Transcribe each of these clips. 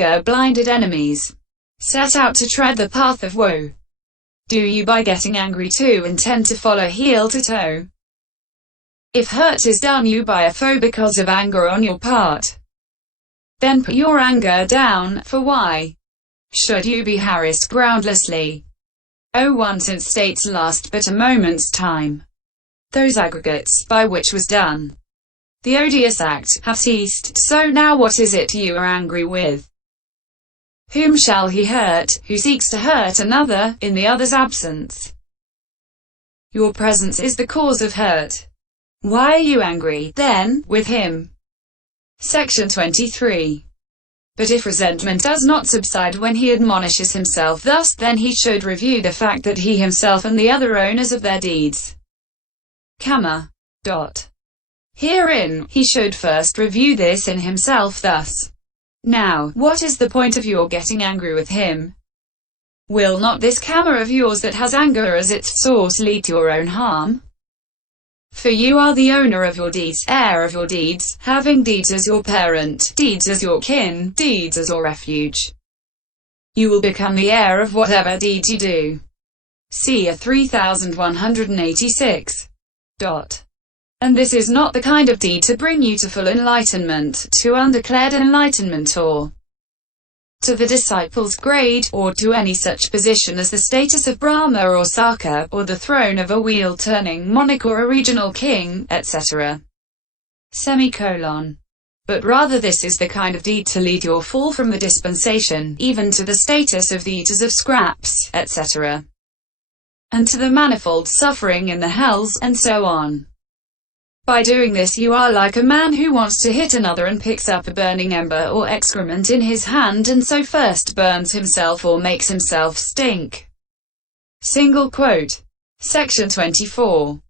anger-blinded enemies, set out to tread the path of woe? Do you by getting angry too intend to follow heel to toe? If hurt is done you by a foe because of anger on your part, then put your anger down, for why should you be harassed groundlessly? O one since states last but a moment's time, those aggregates, by which was done the odious act, have ceased, so now what is it you are angry with? Whom shall he hurt, who seeks to hurt another, in the other's absence? Your presence is the cause of hurt. Why are you angry, then, with him? Section 23. But if resentment does not subside when he admonishes himself thus, then he should review the fact that he himself and the other owners of their deeds, kamma. Herein, he should first review this in himself thus. Now, what is the point of your getting angry with him? Will not this kamma of yours that has anger as its source lead to your own harm? For you are the owner of your deeds, heir of your deeds, having deeds as your parent, deeds as your kin, deeds as your refuge. You will become the heir of whatever deeds you do. See 3186. And this is not the kind of deed to bring you to full enlightenment, to undeclared enlightenment, or to the disciple's grade, or to any such position as the status of Brahma or Sakka, or the throne of a wheel-turning monarch or a regional king, etc. But rather this is the kind of deed to lead your fall from the dispensation, even to the status of the eaters of scraps, etc. and to the manifold suffering in the hells, and so on. By doing this you are like a man who wants to hit another and picks up a burning ember or excrement in his hand and so first burns himself or makes himself stink. Section 24.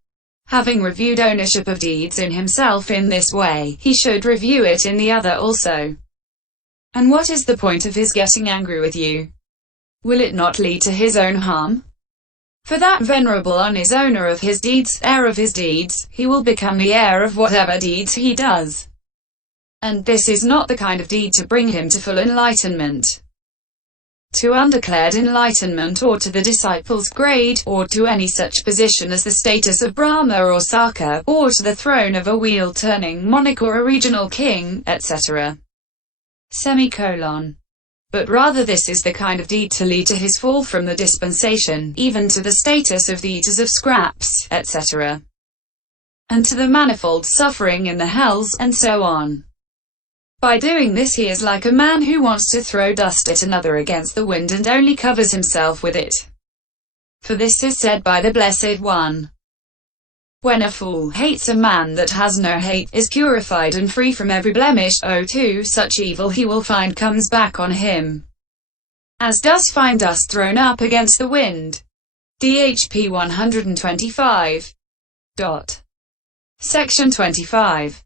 Having reviewed ownership of deeds in himself in this way, he should review it in the other also. And what is the point of his getting angry with you? Will it not lead to his own harm? For that venerable one is owner of his deeds, heir of his deeds, he will become the heir of whatever deeds he does. And this is not the kind of deed to bring him to full enlightenment, to undeclared enlightenment, or to the disciple's grade, or to any such position as the status of Brahma or Sakka, or to the throne of a wheel-turning monarch or a regional king, etc. But rather this is the kind of deed to lead to his fall from the dispensation, even to the status of the eaters of scraps, etc. and to the manifold suffering in the hells, and so on. By doing this he is like a man who wants to throw dust at another against the wind and only covers himself with it. For this is said by the Blessed One, when a fool hates a man that has no hate, is purified and free from every blemish, to such evil he will find comes back on him, as does fine dust thrown up against the wind. DHP 125. Section 25.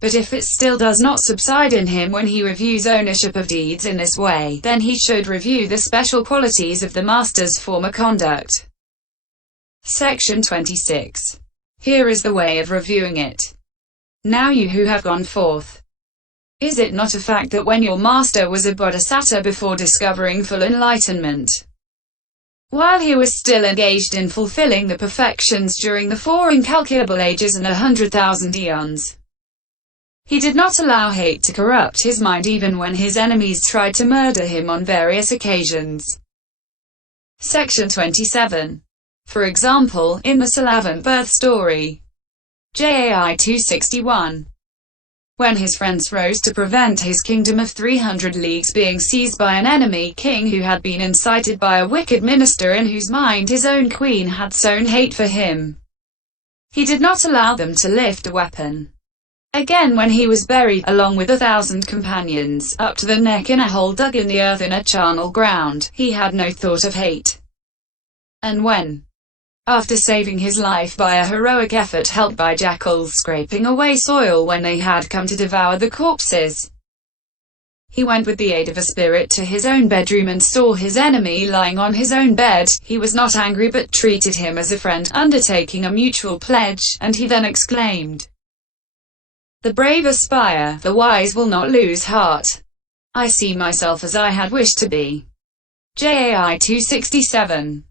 But if it still does not subside in him when he reviews ownership of deeds in this way, then he should review the special qualities of the master's former conduct. Section 26. Here is the way of reviewing it. Now you who have gone forth, is it not a fact that when your master was a bodhisattva before discovering full enlightenment, while he was still engaged in fulfilling the perfections during the 4 incalculable ages and 100,000 eons, he did not allow hate to corrupt his mind even when his enemies tried to murder him on various occasions. Section 27. For example, in the Salavan birth story, JAI 261, when his friends rose to prevent his kingdom of 300 leagues being seized by an enemy king who had been incited by a wicked minister in whose mind his own queen had sown hate for him, he did not allow them to lift a weapon. Again, when he was buried, along with 1,000 companions, up to the neck in a hole dug in the earth in a charnel ground, he had no thought of hate. And when, after saving his life by a heroic effort helped by jackals scraping away soil when they had come to devour the corpses, he went with the aid of a spirit to his own bedroom and saw his enemy lying on his own bed, he was not angry but treated him as a friend, undertaking a mutual pledge, and he then exclaimed, "The brave aspire, the wise will not lose heart." I see myself as I had wished to be. JAI 267.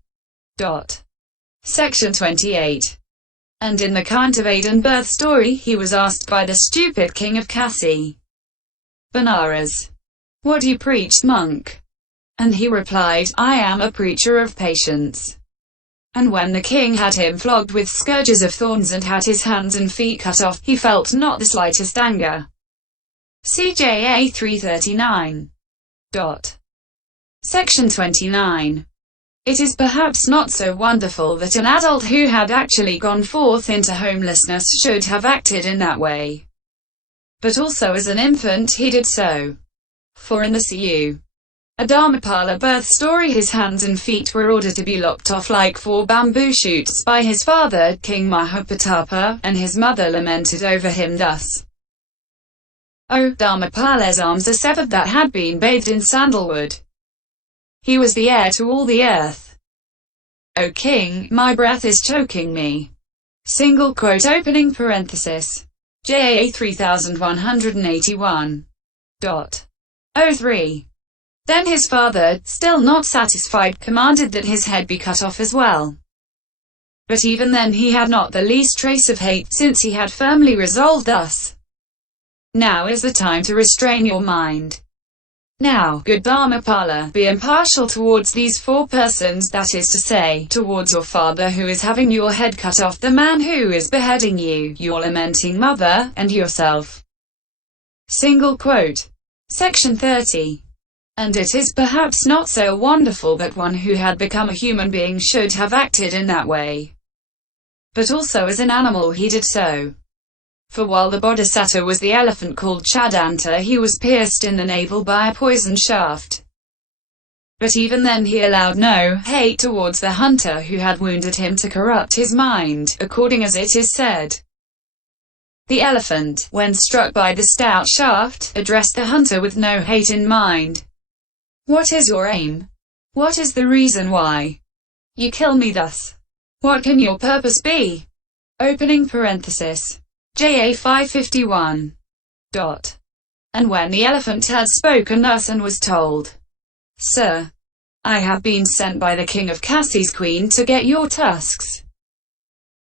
Section 28. And in the Cantabaidan birth story, he was asked by the stupid king of Kasi, Benares, "What do you preach, monk?" And he replied, "I am a preacher of patience." And when the king had him flogged with scourges of thorns and had his hands and feet cut off, he felt not the slightest anger. CJA 339. Section 29. It is perhaps not so wonderful that an adult who had actually gone forth into homelessness should have acted in that way. But also as an infant he did so. For in the Cu. A Dharmapala birth story, his hands and feet were ordered to be lopped off like 4 bamboo shoots by his father, King Mahapatapa, and his mother lamented over him thus: "O, Dharmapala's arms are severed that had been bathed in sandalwood. He was the heir to all the earth. O king, my breath is choking me." Single quote opening parenthesis. JA 3181. 03. Then his father, still not satisfied, commanded that his head be cut off as well. But even then he had not the least trace of hate, since he had firmly resolved thus: "Now is the time to restrain your mind. Now, good Dharmapala, be impartial towards these 4 persons, that is to say, towards your father who is having your head cut off, the man who is beheading you, your lamenting mother, and yourself." Single quote. Section 30. And it is perhaps not so wonderful that one who had become a human being should have acted in that way. But also as an animal he did so. For while the Bodhisattva was the elephant called Chadanta, he was pierced in the navel by a poison shaft. But even then he allowed no hate towards the hunter who had wounded him to corrupt his mind, according as it is said. The elephant, when struck by the stout shaft, addressed the hunter with no hate in mind. "What is your aim? What is the reason why you kill me thus? What can your purpose be?" Opening parenthesis. JA 551. And when the elephant had spoken thus and was told, "Sir, I have been sent by the king of Kasi's queen to get your tusks,"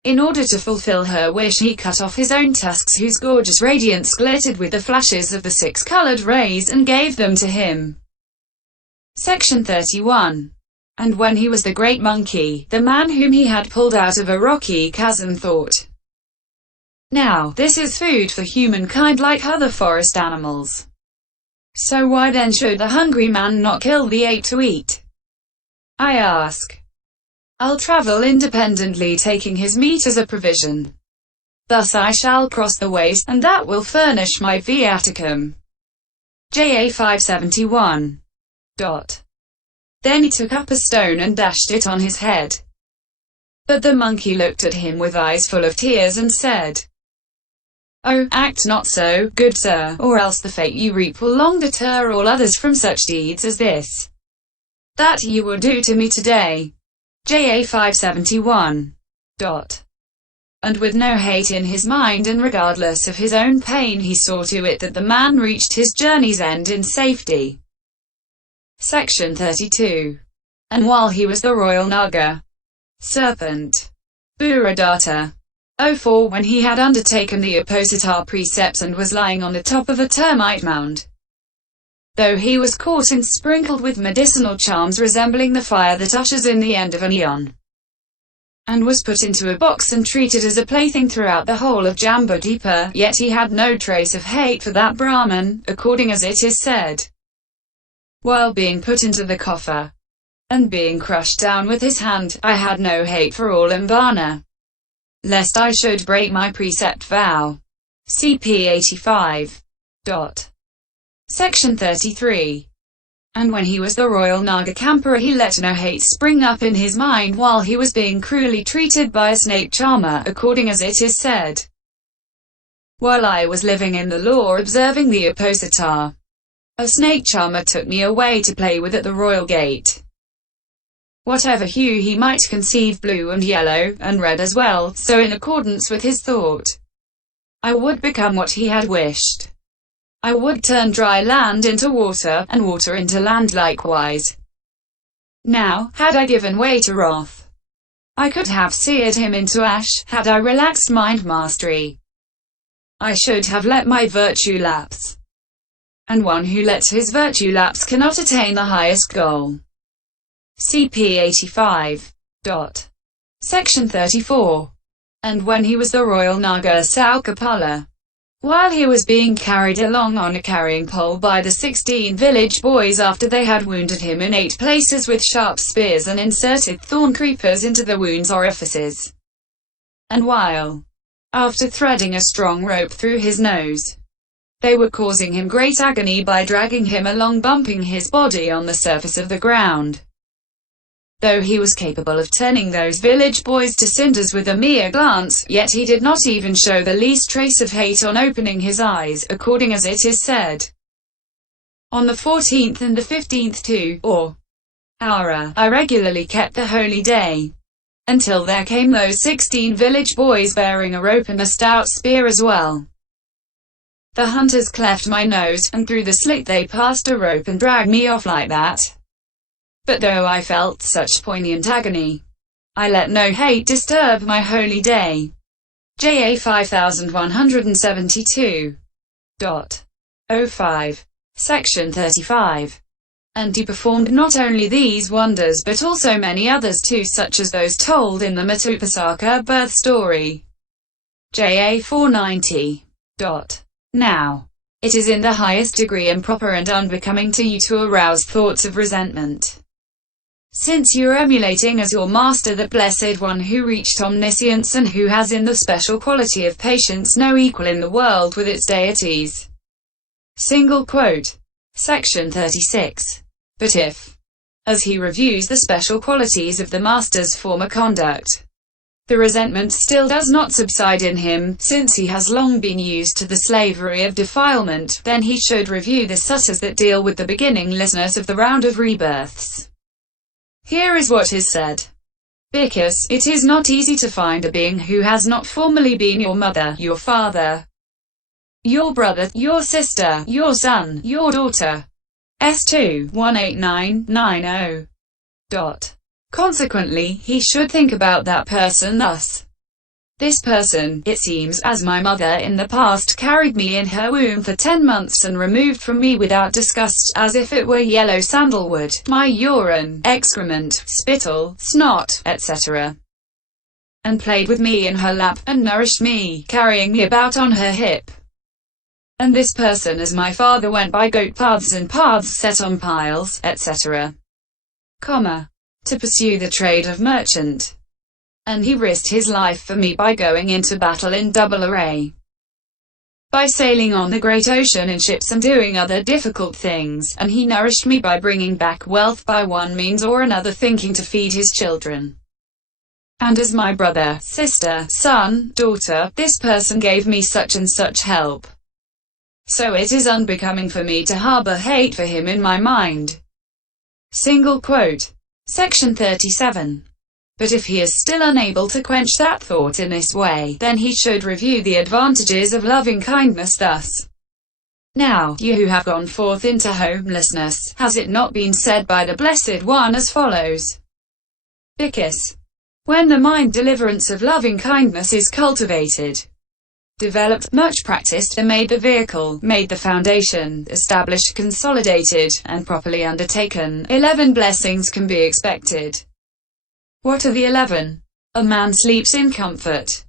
in order to fulfill her wish, he cut off his own tusks, whose gorgeous radiance glittered with the flashes of the 6-colored rays, and gave them to him. Section 31. And when he was the great monkey, the man whom he had pulled out of a rocky chasm thought, "Now, this is food for humankind like other forest animals. So why then should the hungry man not kill the ape to eat? I ask. I'll travel independently, taking his meat as a provision. Thus I shall cross the ways, and that will furnish my viaticum." JA 571. Then he took up a stone and dashed it on his head. But the monkey looked at him with eyes full of tears and said, "Oh, act not so, good sir, or else the fate you reap will long deter all others from such deeds as this, that you will do to me today." JA 571. And with no hate in his mind and regardless of his own pain, he saw to it that the man reached his journey's end in safety. Section 32. And while he was the royal Naga serpent, Buradatta, 04, when he had undertaken the Apposita precepts and was lying on the top of a termite mound, though he was caught and sprinkled with medicinal charms resembling the fire that ushers in the end of an eon, and was put into a box and treated as a plaything throughout the whole of Jambudvipa, yet he had no trace of hate for that Brahman, according as it is said. While being put into the coffer, and being crushed down with his hand, I had no hate for all Mbana, lest I should break my precept vow. CP 85. Section 33. And when he was the royal Nagakampa, he let no hate spring up in his mind while he was being cruelly treated by a snake charmer, according as it is said. While I was living in the law observing the Apposita, a snake charmer took me away to play with at the royal gate. Whatever hue he might conceive, blue and yellow, and red as well, so in accordance with his thought, I would become what he had wished. I would turn dry land into water, and water into land likewise. Now, had I given way to wrath, I could have seared him into ash. Had I relaxed mind mastery, I should have let my virtue lapse. And one who lets his virtue lapse cannot attain the highest goal. CP 85. Section 34. And when he was the royal Naga Saukapala, while he was being carried along on a carrying pole by the 16 village boys after they had wounded him in 8 places with sharp spears and inserted thorn creepers into the wound's orifices, and while, after threading a strong rope through his nose, they were causing him great agony by dragging him along, bumping his body on the surface of the ground, though he was capable of turning those village boys to cinders with a mere glance, yet he did not even show the least trace of hate on opening his eyes, according as it is said. On the 14th and the 15th too, or hour, I regularly kept the holy day, until there came those 16 village boys bearing a rope and a stout spear as well. The hunters cleft my nose, and through the slit they passed a rope and dragged me off like that. But though I felt such poignant agony, I let no hate disturb my holy day. JA 5172. 05. Section 35. And he performed not only these wonders but also many others too, such as those told in the Matupasaka birth story. JA 490. Now, it is in the highest degree improper and unbecoming to you to arouse thoughts of resentment, since you are emulating as your master the Blessed One who reached omniscience and who has in the special quality of patience no equal in the world with its deities. Section 36. But if, as he reviews the special qualities of the master's former conduct, the resentment still does not subside in him, since he has long been used to the slavery of defilement, then he should review the suttas that deal with the beginninglessness of the round of rebirths. Here is what is said. Because it is not easy to find a being who has not formerly been your mother, your father, your brother, your sister, your son, your daughter. S2 18990. Consequently, he should think about that person thus. This person, it seems, as my mother in the past carried me in her womb for 10 months and removed from me without disgust, as if it were yellow sandalwood, my urine, excrement, spittle, snot, etc., and played with me in her lap, and nourished me, carrying me about on her hip. And this person as my father went by goat paths and paths set on piles, etc., to pursue the trade of merchant. And he risked his life for me by going into battle in double array, by sailing on the great ocean in ships and doing other difficult things, and he nourished me by bringing back wealth by one means or another, thinking to feed his children. And as my brother, sister, son, daughter, this person gave me such and such help. So it is unbecoming for me to harbor hate for him in my mind. Section 37. But if he is still unable to quench that thought in this way, then he should review the advantages of loving kindness thus. Now, you who have gone forth into homelessness, has it not been said by the Blessed One as follows? Because, when the mind deliverance of loving kindness is cultivated, developed, much practiced, and made the vehicle, made the foundation, established, consolidated, and properly undertaken, 11 blessings can be expected. What are the 11? A man sleeps in comfort,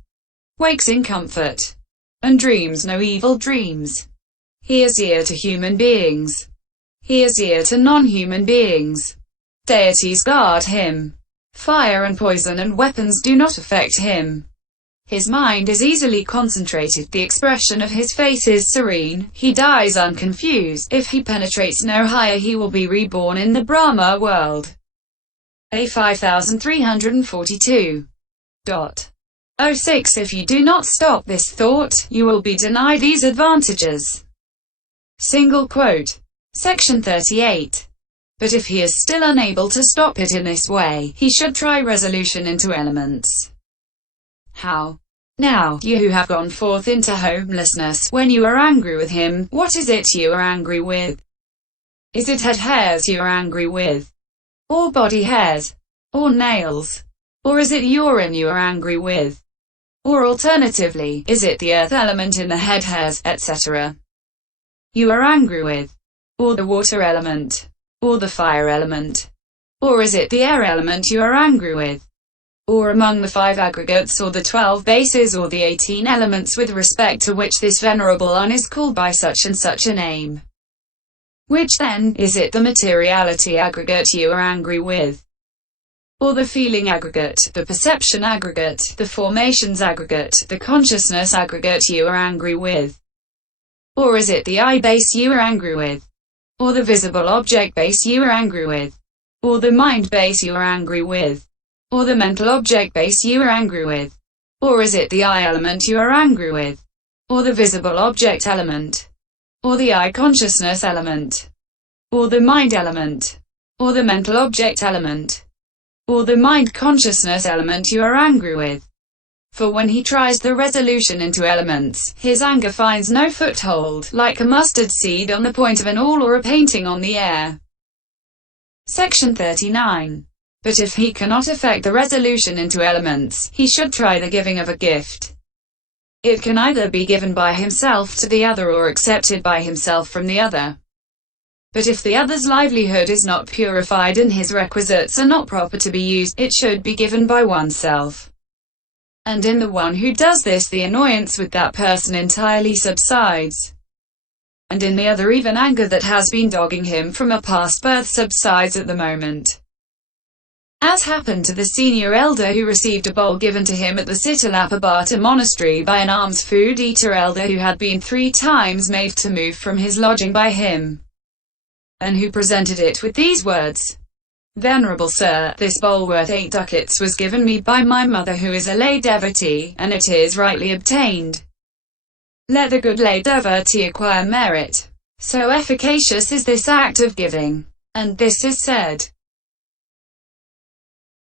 wakes in comfort, and dreams no evil dreams. He is ear to human beings. He is ear to non-human beings. Deities guard him. Fire and poison and weapons do not affect him. His mind is easily concentrated, the expression of his face is serene, he dies unconfused. If he penetrates no higher, he will be reborn in the Brahma world. A 5342. 06. If you do not stop this thought, you will be denied these advantages. Section 38. But if he is still unable to stop it in this way, he should try resolution into elements. How? Now, you who have gone forth into homelessness, when you are angry with him, what is it you are angry with? Is it head hairs you are angry with? Or body hairs? Or nails? Or is it urine you are angry with? Or alternatively, is it the earth element in the head hairs, etc. you are angry with? Or the water element? Or the fire element? Or is it the air element you are angry with? Or among the 5 aggregates, or the 12 bases, or the 18 elements with respect to which this venerable one is called by such and such a name? Which then, is it the materiality aggregate you are angry with? Or the feeling aggregate, the perception aggregate, the formations aggregate, the consciousness aggregate you are angry with? Or is it the eye base you are angry with? Or the visible object base you are angry with? Or the mind base you are angry with? Or the mental object base you are angry with? Or is it the eye element you are angry with? Or the visible object element? Or the eye consciousness element? Or the mind element? Or the mental object element? Or the mind consciousness element you are angry with? For when he tries the resolution into elements, his anger finds no foothold, like a mustard seed on the point of an awl or a painting on the air. Section 39. But if he cannot effect the resolution into elements, he should try the giving of a gift. It can either be given by himself to the other or accepted by himself from the other. But if the other's livelihood is not purified and his requisites are not proper to be used, it should be given by oneself. And in the one who does this, the annoyance with that person entirely subsides. And in the other, even anger that has been dogging him from a past birth subsides at the moment. As happened to the senior elder who received a bowl given to him at the Sitalapabhata monastery by an alms food eater elder who had been 3 times made to move from his lodging by him, and who presented it with these words: "Venerable sir, this bowl worth 8 ducats was given me by my mother who is a lay devotee, and it is rightly obtained. Let the good lay devotee acquire merit." So efficacious is this act of giving. And this is said